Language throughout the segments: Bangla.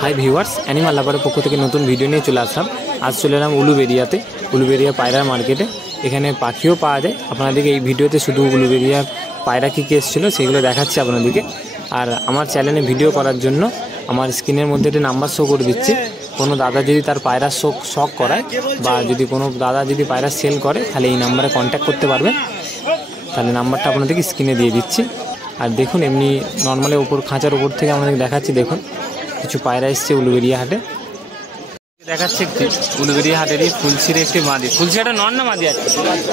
হাই ভিউয়ার্স, অ্যানিমাল লাভারের পক্ষ থেকে নতুন ভিডিও নিয়ে চলে আসলাম। আজ চলে এলাম উলুবেড়িয়াতে, উলুবেড়িয়া পায়রার মার্কেটে। এখানে পাখিও পাওয়া যায়। আপনাদেরকে এই ভিডিওতে শুধু উলুবেড়িয়ার পায়রা কী এসেছিলো সেগুলো দেখাচ্ছি আপনাদেরকে। আর আমার চ্যানেলে ভিডিও করার জন্য আমার স্ক্রিনের মধ্যে একটা নাম্বার শো করে দিচ্ছি। কোনো দাদা যদি তার পায়রার শখ করায় বা যদি কোনো দাদা যদি পায়রা সেল করে তাহলে এই নাম্বারে কন্ট্যাক্ট করতে পারবেন। তাহলে নাম্বারটা আপনাদেরকে স্ক্রিনে দিয়ে দিচ্ছি। আর দেখুন, এমনি নর্মালি উপর খাঁচার উপর থেকে আপনাদেরকে দেখাচ্ছি। দেখুন কিছু পায়রা এসছে উলুবেড়িয়া হাটে। দেখাচ্ছে একটি উলুবেড়িয়া হাটেরই ফুলশিরে একটি মাদি। ফুলশিরাটা নর না মাদি আছে?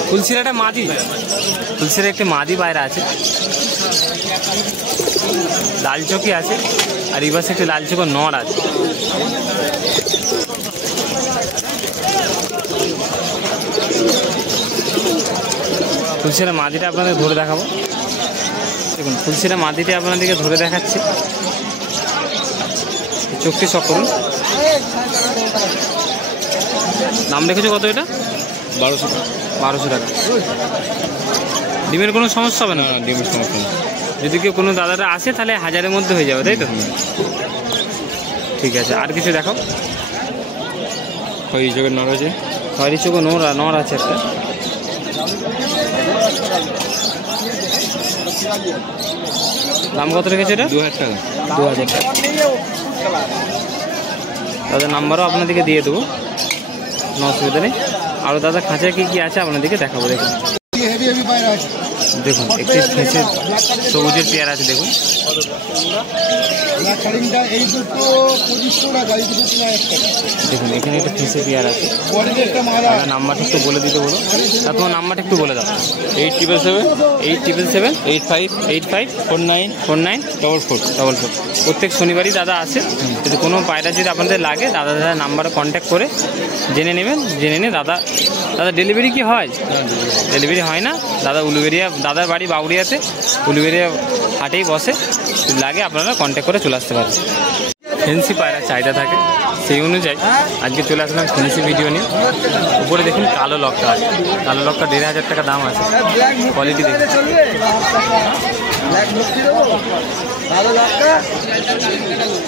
ফুলশিরাটা মাদি। ফুলশিরে একটি মাদি পায়রা আছে, লাল চোখই আছে। আর এই পাশে একটি লাল চোখের নর আছে। ফুলশিরা মাদিটা আপনাদের ধরে দেখাবো। দেখুন ফুলশিরা মাদিটা আপনাদেরকে ধরে দেখাচ্ছি। চোখটি শখ করুন। দাম রেখেছো কত এটা? 1200 টাকা। ডিমের কোনো সমস্যা হবে না? ডিমের সমস্যা নেই। যদি কেউ কোনো দাদারা আসে তাহলে 1000-এর মধ্যে হয়ে যাবে, তাই তো? ঠিক আছে, আর কিছু দেখো। খয়েরি চোখের নর আছে। খয়েরি চোখের নর আছে একটা। দাম কত রেখেছে এটা? 2000 টাকা। 2000 টাকা। তাদের নাম্বারও আপনাদেরকে দিয়ে দেবো, কোনো অসুবিধা নেই। আরও দাদা খাঁচায় কী আছে আপনাদেরকে দেখাবো। দেখুন দেখুন একটি ফেঁসে সবুজের পেয়ার আছে। দেখুন দেখুন এখানে একটা ফেঁসে পেয়ার আছে। নাম্বারটা একটু বলে দিতে বলো। তোমার নাম্বারটা একটু বলে দাও। 878885494944। প্রত্যেক শনিবারই দাদা আসে। যদি কোনো পায়রা যদি আপনাদের লাগে দাদার নাম্বারে কন্ট্যাক্ট করে জেনে নেবেন। জেনে নিয়ে দাদা ডেলিভারি কি হয়? ডেলিভারি হয় না। দাদা উলুবেড়িয়া, দাদার বাড়ি বাউড়িয়াতে, উলুবেড়িয়া হাটেই বসে। লাগে আপনারা কন্ট্যাক্ট করে চলে আসতে পারেন। ফেন্সি পায়রা চাহিদা থাকে, সেই অনুযায়ী আজকে চলে আসলাম ফেন্সি ভিডিও নিয়ে। উপরে দেখুন কালো লক্কা আছে। কালো লক্কা 1500 টাকা দাম আছে। কোয়ালিটি দেখুন।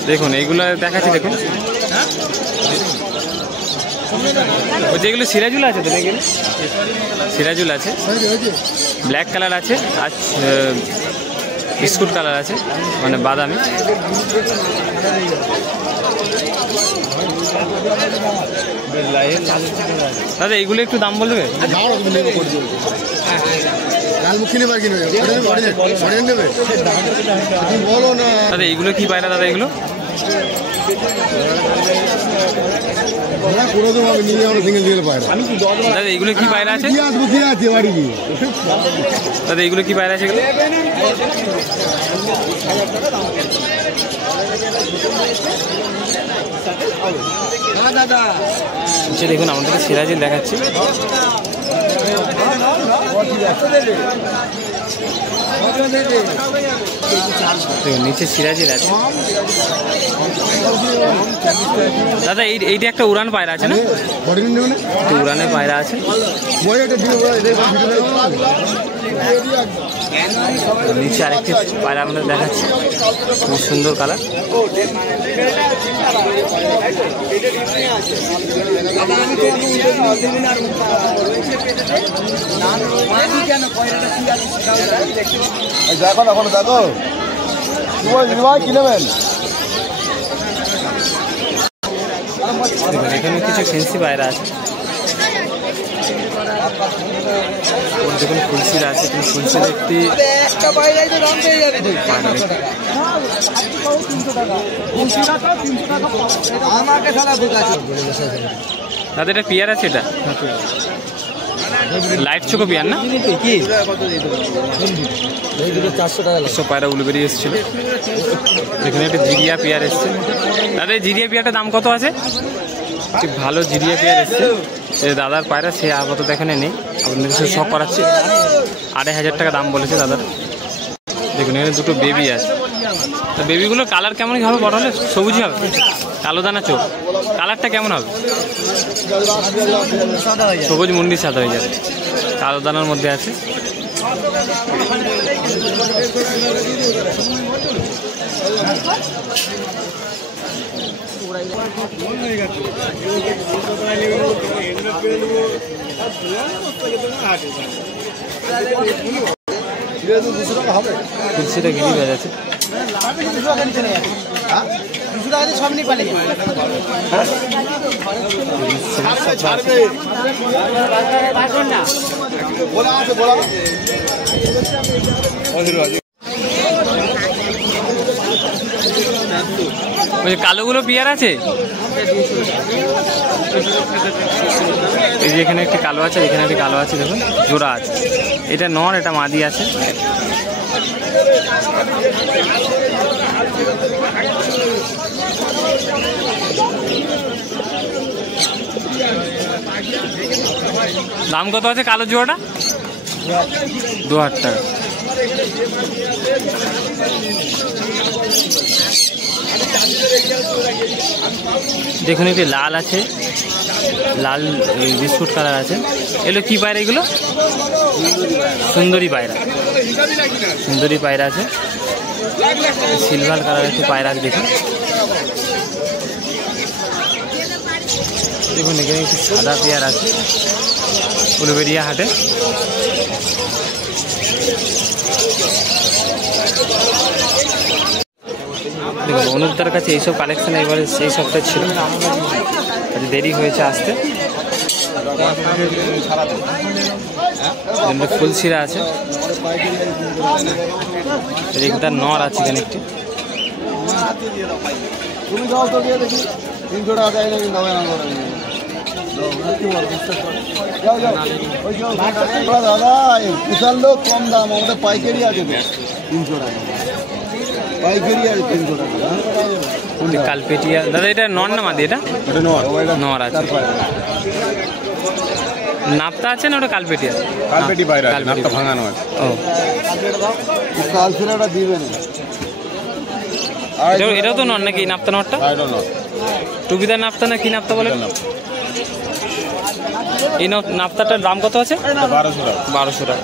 দেখুন এইগুলো দেখাচ্ছি। দেখুন যেগুলো সিরাজুল আছে, তো দেখুন সিরাজুল আছে, ব্ল্যাক কালার আছে, আর বিস্কুট কালার আছে, মানে বাদামি। দাদা এইগুলো একটু দাম বলবে? দাদা এইগুলো কি পায়রা দাদা? এগুলো দাদা এইগুলো কি পায়রা আছে? দাদা এইগুলো কি পায়রা আছে? দেখুন আমাদেরকে সিরাজিল দেখাচ্ছি। নিচে সিরাজিল আছে। দাদা এইটা একটা উড়ান পায়রা আছে না? উড়ানের পায়রা আছে। নিচে আরেকটি পায়রা আমাদের দেখাচ্ছে, খুব সুন্দর কালার। এখানে কিছু ফেন্সি পায়রা আছে। দেখুন ফুলশিরা আছে। ফুলশির একটি দাদা এটা পেয়ার আছে। এটা লাইট চোখো পেয়ার না? 400 পায়রা উলুবেড়ি এসেছিল। এখানে একটা জিরিয়া পেয়ার এসছে। দাদা এই জিরিয়া পেয়ারটার দাম কত আছে? ঠিক ভালো জিরিয়া পেয়ার এসছে। দাদার পায়রা সে আপাতত এখানে নেই, আপনাদের সাথে শখ করাচ্ছে। 2500 টাকা দাম বলেছে দাদার। দেখুন এখানে দুটো বেবি আছে। তো বেবিগুলোর কালার কেমন হবে? বড় হলে সবুজই হবে, কালো দানা চোখ। কালারটা কেমন হবে? সবুজ মুন্ডি সাদা হয়ে যাবে, কালো দানার মধ্যে আছে। সেটা গিরি বাজাচ্ছে। সব নিয়ে পালিয়ে কালোগুলো পেয়ার আছে, এই যে এখানে একটি কালো আছে, এখানে একটি কালো আছে, দেখুন জোড়া আছে। এটা নর, এটা মাদি আছে। দাম কত আছে কালো জোড়াটা? 2000 টাকা। দেখুন একটি লাল আছে, লাল বিস্কুট কালার আছে। এগুলো কি পায়রা? এগুলো সুন্দরী পায়রা, সুন্দরী পায়রা আছে। সিলভার কালার একটি পায়রা আছে, দেখুন। দেখুন এখানে একটি সাদা পেয়ার আছে উলুবেড়িয়া হাটে। দেখুন অনুপদার কাছে এইসব কালেকশন এবারে সেই সপ্তাহে ছিল, দেরি হয়েছে আসতে। ফুলশিরা আছে, তার নর আছে এখানে একটি। দাদা বিশাল লোক কম দাম, আমাদের পাইকারি আছে 300 টাকা, পাইকারি আছে 300 টাকা। কালপেটিয়া দাদা, এটা নর না মাদি? এটা নর আছে। নাপতা আছে না? ওটা কালপেটিয়া, কালপেটি বাইরে নাপতা ভাঙানো আছে। ও কালফেরাটা দিবেন। এটাও তো নর নাকি? নাপতা নরটা টুপিদার নাপতা না কি নাপতা বলে? এই নাপতাটার দাম কত আছে? 1200 টাকা।